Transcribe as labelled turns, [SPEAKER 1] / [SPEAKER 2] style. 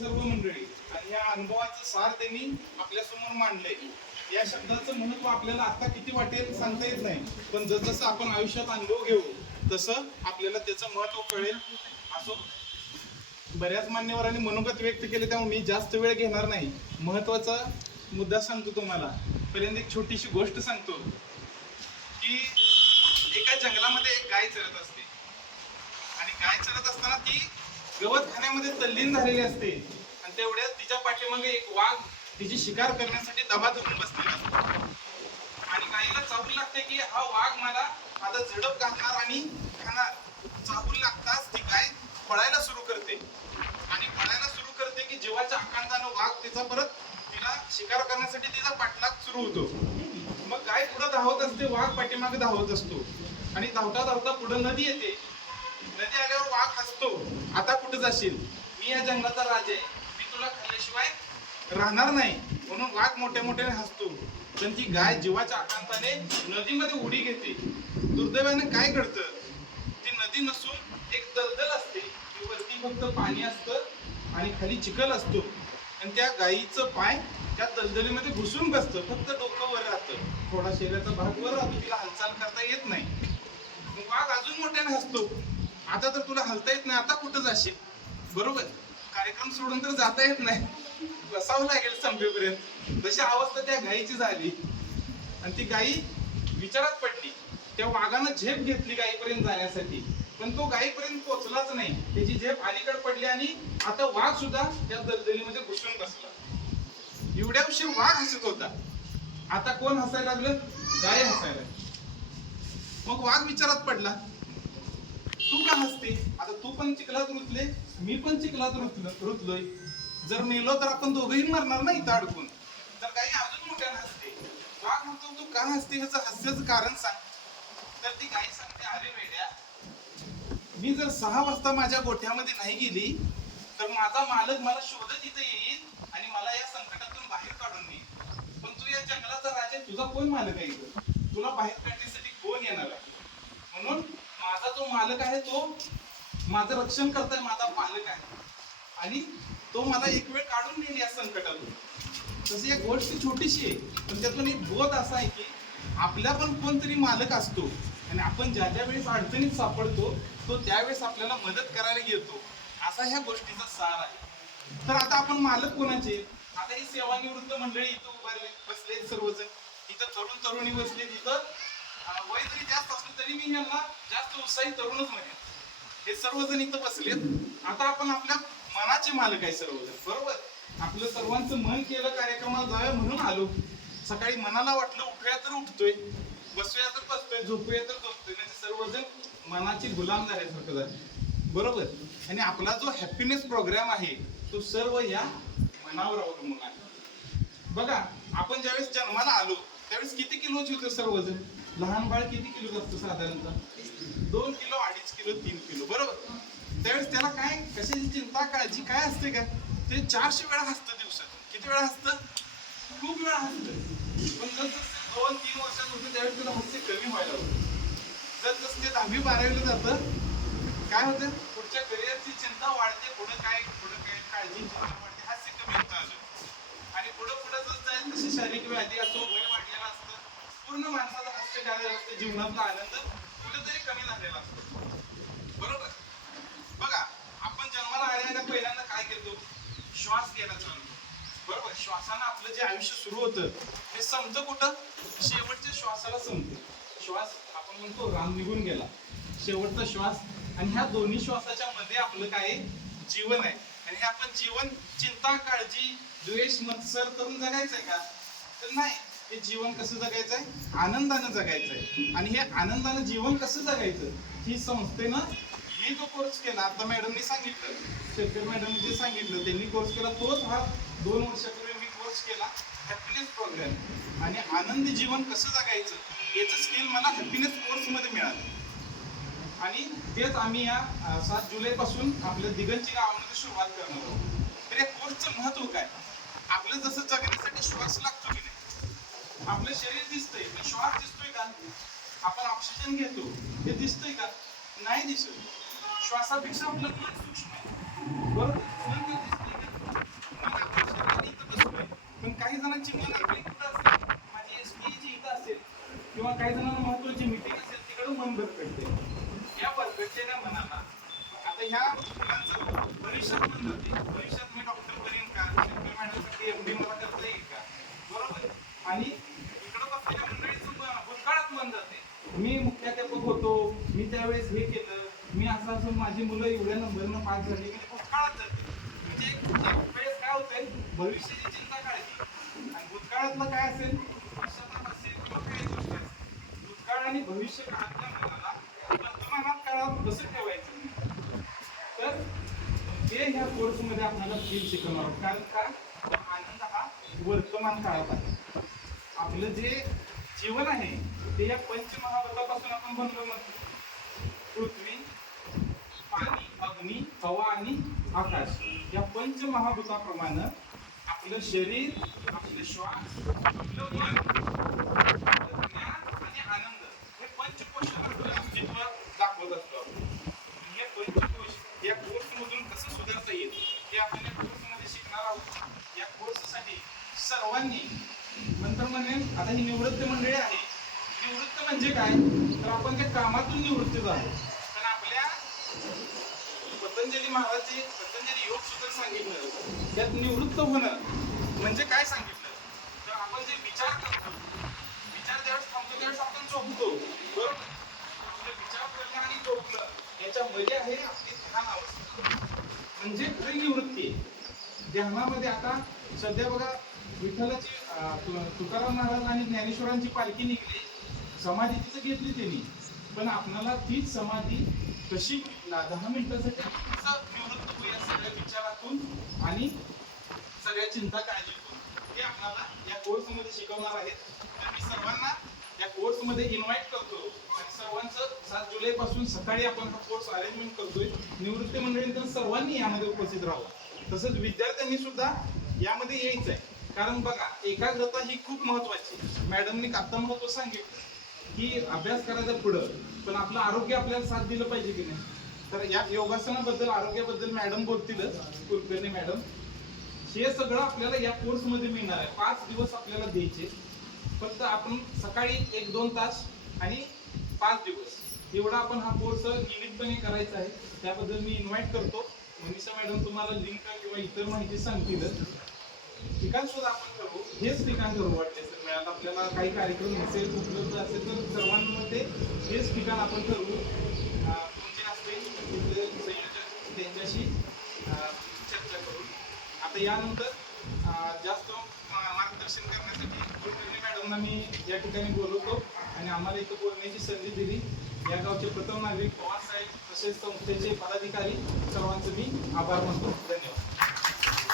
[SPEAKER 1] सर्व मंडळी आणि या अनुभवाचं सार त्यांनी आपल्यासमोर मांडले या शब्दाचं महत्त्व आपल्याला आता किती वाटेल सांगता येत नाही. पण जसं आपण आयुष्यात अनुभव घेऊ तसं आपल्याला त्याचं महत्त्व कळेल. असो बऱ्याच मान्यवरांनी मनोगत व्यक्त केले त्यामुळे मी जास्त वेळ घेणार नाही. महत्त्वाचा मुद्दा सांगतो तुम्हाला. पहिल्यांदा एक छोटीशी गोष्ट सांगतो. की एका जंगलामध्ये एक गाय चरत असते. आणि गाय चरत असताना ती गवत खाण्यामध्ये तल्लीन झालेली असते. तेवढ्याच तिच्या पाठीमागे एक वाघ तिची शिकार करण्यासाठी दबा धरून बसलेला असतो. आणि गाईला चाहूल लागते की हा वाघ मला आता झडप घालणार आणि खाणार चाहूल लागताच ती गाय पळायला सुरू करते. आणि पळायला सुरू करते की जीवाच्या आकांतानं वाघ तिचा परत तिला शिकार करण्यासाठी तिचा पाठलाग सुरू होतो. मग गाय पुढे धावत असते वाघ पाठीमागे धावत असतो. आणि धावता धावता पुढे नदी येते. नदी आल्यावर वाघ हसतो आता कुठे जाशील? मी या जंगलाचा राजा आहे. तुला खाल्ल्याशिवाय राहणार नाही. म्हणून वाघ मोठ्या मोठ्याने हसतो. पण ती गाय जीवाच्या आकांताने नदीमध्ये उडी घेते. दुर्दैवाने काय घडतं? ती नदी नसून एक दलदल असते. ती वरती फक्त पाणी असतं आणि खाली चिखल असतो. आणि त्या गायीचं पाय त्या दलदलीमध्ये घुसून बसतं. फक्त डोकं वर राहतं. थोडा शरीराचा भाग वर राहतो. तिला हालचाल करता येत नाही. मग वाघ अजून मोठ्याने हसतो. आता तर तुला हलता येत नाही. आता कुठं जाशील? बरोबर? कार्यक्रम सोडून तर जाता येत नाही. बसावं लागेल संपेपर्यंत. तशी अवस्था त्या गायीची झाली आणि ती गायी विचारात पडली त्या वाघानं झेप घेतली गायीपर्यंत जाण्यासाठी. पण तो गायीपर्यंत पोहोचलाच नाही. त्याची झेप अलीकडे पडली आणि आता वाघ सुद्धा त्या दलदलीमध्ये घुसून बसला. एवढ्या वाघ हसत होता. आता कोण हसायला लागलं? गाय हसायला मग वाघ विचारात पडला. तू का हसते? आता तू पण चिखलात रुतले मी पण चिखलात रुतल रुतलोय. जर मेलो तर आपण दोघंही मरणार नाही इथं अडकून? तर काही अजून मोठ्यानं हसते. वाघ म्हणतो तू का हसते? ह्याचं हास्याचं कारण सांग. तर ती गाई सांगते अरे वेड्या मी जर सहा वाजता माझ्या गोठ्यामध्ये नाही गेली तर माझा मालक मला शोधत इथे येईल आणि मला या संकटातून बाहेर काढून नेईल. पण तू या जंगलाचा राजा तुझा कोण मालक आहे तुला बाहेर काढण्यासाठी कोण येणार आहे? म्हणून माझा जो मालक आहे तो माझं रक्षण करताय माझा मालक आहे. आणि तो मला एक वेळ काढून नेईल या संकटातून. तशी एक गोष्ट छोटीशी आहे. पण त्यातून एक बोध असा आहे की आपला पण कोणतरी मालक असतो. आणि आपण ज्या ज्या वेळेस अडचणीत सापडतो तो त्यावेळेस आपल्याला मदत करायला येतो. असा ह्या गोष्टीचा सार आहे. तर आता आपण मालक कोणाचे? आता ही सेवानिवृत्त मंडळी इथं उभारले बसले सर्वजण. इथं तरुण तरुणी बसले इथं वय जरी जास्त असलं तरी मी यांना जास्त उत्साही तरुणच म्हणेन. हे सर्वजण इथं बसलेत. आता आपण आपल्या मनाचे मालक आहे सर्वजण. बरोबर? आपलं सर्वांचं मन केलं कार्यक्रमाला जाऊया म्हणून आलो. सकाळी मनाला वाटलं उठूया तर उठतोय बसूया तर बसतोय झोपूया तर झोपतोय. म्हणजे सर्वजण मनाची गुलाम झाल्यासारखं झाले. बरोबर? आणि आपला जो हॅपीनेस प्रोग्राम आहे तो सर्व या मनावर अवलंबून आहे. बघा आपण ज्यावेळेस जन्माला आलो त्यावेळेस किती किलोचे होते सर्वजण? लहान बाळ किती किलो असतं साधारणतः? दोन किलो अडीच किलो तीन किलो बरोबर? त्यावेळेस त्याला काय कशाची चिंता काळजी काय असते का? ते चारशे वेळा हसतं दिवसात किती वेळा हसतं? खूप वेळा हसतं. पण जर दोन तीन वर्षात होतं त्यावेळेस त्याला हास्य कमी व्हायला होतं. जर जसं ते दहावी बारावीला जातं काय होतं? पुढच्या करिअरची चिंता वाढते पुढं काय पुढं काय काळजी चिंता वाढते हास्य कमी होतं अजून. आणि पुढं पुढं जसं जाईल तशी शारीरिक व्याधी असो वय वाढलेला असतं पूर्ण माणसाला हास्य झालेलं असतं जीवनातला आनंद कुठेतरी कमी झालेला असतो. बरोबर? बघा आपण जन्माला आल्याने पहिल्यांदा काय करतो? श्वास घ्यायला चालू बरोबर? श्वासानं आपलं जे आयुष्य सुरू होतं हे समजतं कुठं? शेवटच्या श्वासाला संपतं. श्वास आपण म्हणतो राम निघून गेला. शेवटचा श्वास. आणि ह्या दोन्ही श्वासाच्या मध्ये आपलं काय? जीवन आहे. आणि हे आपण जीवन चिंता काळजी द्वेष मत्सर करून जगायचंय का? तर नाही. हे जीवन कसं जगायचंय आनंदानं जगायचंय आणि हे आनंदानं जीवन कसं जगायचं? ही संस्थेनं मी जो कोर्स केला आता मॅडमनी सांगितलं. शेतकरी मॅडम जे सांगितलं त्यांनी कोर्स केला तोच हा दोन वर्षापूर्वी मी कोर्स केला हॅपीनेस प्रोग्राम आणि आनंदी जीवन कसं जगायचं? याचं स्किल मला हॅपीनेस कोर्समध्ये मिळालं. आणि तेच आम्ही या सात जुलैपासून आपल्या दिगंची गावामध्ये सुरुवात करणार आहोत. तर या कोर्सचं महत्त्व काय? आपलं जसं जगण्यासाठी श्वास लागतो की नाही? आपलं शरीर दिसतंय पण श्वास दिसतोय का? आपण ऑक्सिजन घेतो. हे दिसतंय का? नाही दिसत. श्वासापेक्षा आपलं मन सूक्ष्म आहे. बरोबर काही जणांची मन आपली कुठं असेल माझी एस टी जी इथं असेल किंवा काही जणांना महत्वाची मीटिंग असेल तिकडं मन भरकटते या भरकटलेल्या मनाला आता ह्या मुलांचं भविष्यात मन जाते भविष्यात मी डॉक्टर करीन का? शेतकरी मॅडमसाठी एम डी मला करता येईल का बरोबर आणि इकडं बसलेल्या मंडळीचं ब- भूतकाळात मन जाते मी मुख्याध्यापक होतो मी त्यावेळेस हे केलं मी असं असं माझी मुलं एवढ्या नंबरनं पास झाली म्हणजे ते भूतकाळात जाते. म्हणजे वेळेस काय होतंय भविष्याची चिंता करायची आणि भूतकाळातलं काय असेल पश्चाताप असेल किंवा काही गोष्टी असेल भूतकाळ आणि भविष्य काळातल्या मुलाला वर्तमानात काळात कसं ठेवायचं? तर हे ह्या कोर्समध्ये आपल्याला फील शिकवणार आहोत. कारण का? आनंद हा वर्तमान काळात आहे. आपलं जे जीवन आहे ते या पंचमहाभूतापासून आपण बनलो म्हणतो पृथ्वी पाणी अग्नी हवा आणि आकाश या पंचमहाभूताप्रमाणे आपलं शरीर आपले श्वास आपलं मन आपलं ज्ञान आणि आनंद हे पंचकोश आपलं अस्तित्व दाखवत असतो हे पंचकोश या कोर्समधून कसं सुधारता येईल हे आपण या कोर्समध्ये शिकणार आहोत. या कोर्ससाठी सर्वांनी नंतर म्हणेन आता ही निवृत्त मंडळी आहे म्हणजे काय? तर आपण त्या कामातून निवृत्त झालो. पण आपल्या पतंजली महाराज पतंजली योग सूत्र सांगितलं. त्यात निवृत्त होणं म्हणजे काय सांगितलं? तर आपण जे विचार करतो विचार त्यावेळेस थांबतो त्यावेळेस आपण झोपतो. बरोबर? आपलं विचार करणं आणि झोपणं याच्यामध्ये आहे आपली ध्यान अवस्था. म्हणजे खरी निवृत्ती. ध्यानामध्ये आता सध्या बघा विठ्ठलाची तुकाराम महाराज आणि ज्ञानेश्वरांची पालखी निघली. समाधी तिथं घेतली त्यांनी. पण आपणाला तीच समाधी कशी दहा मिनिटासाठी निवृत्त होऊया सगळ्या विचारातून आणि सगळ्या चिंता काळजीतून हे आपल्याला या कोर्समध्ये शिकवणार आहेत. तर मी सर्वांना या कोर्समध्ये इन्व्हाइट करतो. आणि सर्वांचं सात जुलै पासून सकाळी आपण हा कोर्स अरेंजमेंट करतोय. निवृत्ती मंडळींतर सर्वांनी यामध्ये उपस्थित राहावं. तसंच विद्यार्थ्यांनी सुद्धा यामध्ये यायचं आहे कारण बघा एकाग्रता ही खूप महत्वाची मॅडमनी आत्ता महत्त्व सांगितलं. की अभ्यास करायचा पुढं पण आपलं आरोग्य आपल्याला साथ दिलं पाहिजे की नाही? तर या योगासनाबद्दल आरोग्याबद्दल मॅडम बोलतीलच कुलकर्णी मॅडम हे सगळं आपल्याला या कोर्समध्ये मिळणार आहे. पाच दिवस आपल्याला द्यायचे. फक्त आपण सकाळी एक दोन तास आणि पाच दिवस. एवढा आपण हा कोर्स नियमितपणे करायचा आहे. त्याबद्दल मी इन्व्हाइट करतो. मनीषा मॅडम तुम्हाला लिंक किंवा इतर माहिती सांगतीलच ठिकाण सुद्धा आपण करू. हेच ठिकाण ठरवू वाटते सर. म्हणजे मिळालं आपल्याला काही कार्यक्रम नसेल उपलब्ध असेल तर सर्वांमध्ये हेच ठिकाण आपण करू. तुमचे असतील? तिथले संयोजक त्यांच्याशी चर्चा करू. आता यानंतर अं, जास्त मार्गदर्शन करण्यासाठी कुलकर्णी मॅडमना मी या ठिकाणी बोलवतो आणि आम्हाला इथं बोलण्याची संधी दिली. या गावचे प्रथम नागरिक पवार साहेब तसेच संस्थेचे पदाधिकारी सर्वांचं मी आभार मानतो.